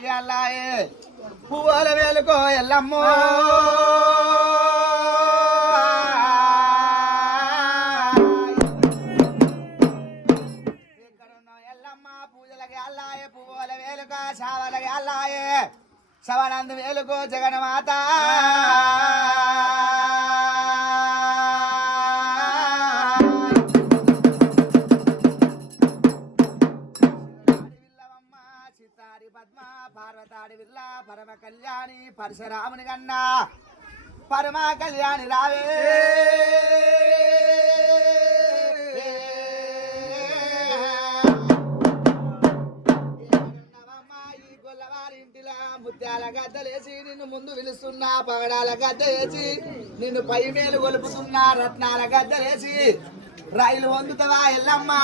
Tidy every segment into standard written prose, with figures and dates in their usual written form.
పూజలకి అల్లాయే పువ్వుల వేలుకో ఎల్లమ్మో ఎక్కడున్నావు ఎల్లమ్మ పూజలకి అల్లాయే పువ్వుల వేలుక శావలకి అల్లాయే శవనందు వేలుకో జగన్మాత పార్వతాడి విల్ల పరమ కళ్యాణి పరశురాముని కన్నా పరమ కళ్యాణి రావే ఈ గొల్లవారి ఇంటిలా ముత్యాల గద్దలేసి నిన్ను ముందు పిలుస్తున్నా పగడాల గద్దలేసి నిన్ను పై మేలు గొలుపుతున్నా రత్నాల గద్దలేసి రైలు వందుతావా ఎల్లమ్మా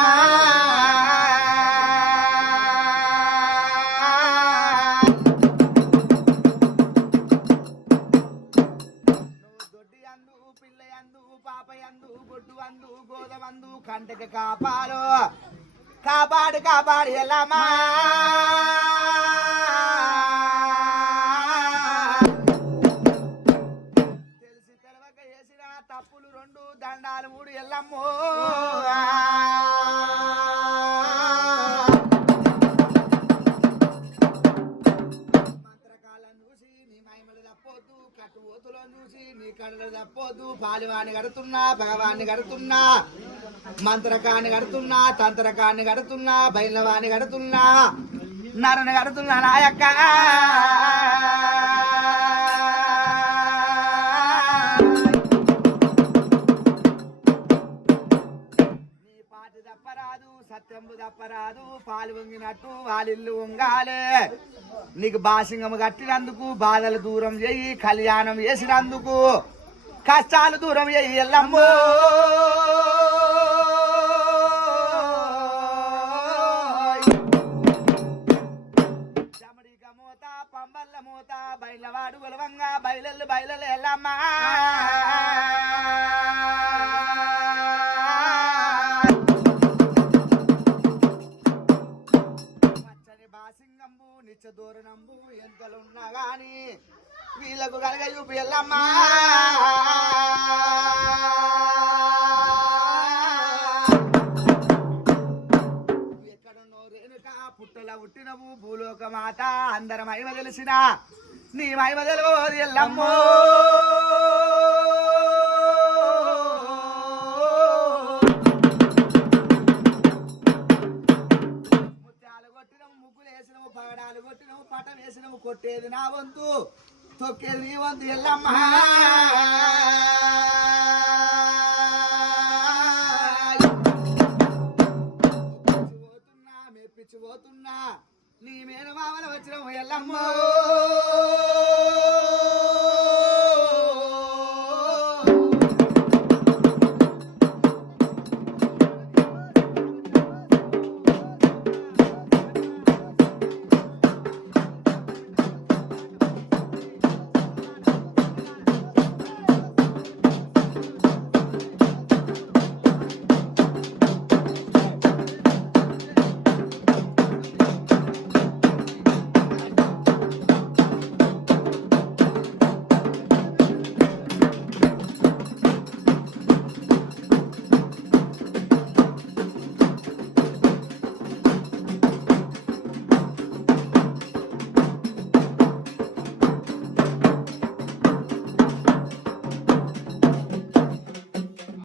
పాపయందు గొడ్డు అందు గోదమందు కంటకి కాపాడు కాపాడు కాపాడు ఎల్లమ్మా తెలిసి తెలవక చేసిన తప్పులు 2 దండాలు 3 ఎల్లమ్మో కట్టుబోతులను చూసి నీ కళ్ళ తప్పొద్దు పాలివాణ్ణి కడుతున్నా భగవాన్ని కడుతున్నా మంత్రకాన్ని కడుతున్నా తంత్రకాన్ని కడుతున్నా బైలవాణ్ణి కడుతున్నా నరని కడుతున్నా నాయక్క నీ పాటి తప్పరాదు సత్యంబు తప్పరాదు పాలు వంగినట్టు వాళ్ళిల్లు వంగాలే నీకు భాషింగం కట్టినందుకు బాధలు దూరం చేయి కళ్యాణం చేసినందుకు కష్టాలు దూరం చేయి ఎల్లమ్మో చమడిక మూత పంబల్ల మూత బయలవాడు గొలవంగా బయలెల్లు బయలెల్లు ఎల్లమ్మా నిత్య దూరణంబు ఎంతలున్నా గాని వీళ్ళకు కలగ చూపి ఎల్లమ్మా ఎక్కడున్నో రేణుక పుట్టల పుట్టినవు భూలోక మాత అందరం మహిమ తెలిసిన నీ మహిమ తెలియదు ఎల్లమ్మో పగడాలు కొట్టినవు పటం వేసినవు కొట్టేది నా వంతు తొక్కేది నీ వంతు ఎల్లమ్మా మెప్పించిపోతున్నా నీ మేనమామల వచ్చినవు ఎల్లమ్మో